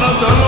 Out of the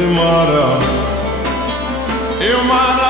Eu mara, eu mara.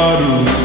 claro.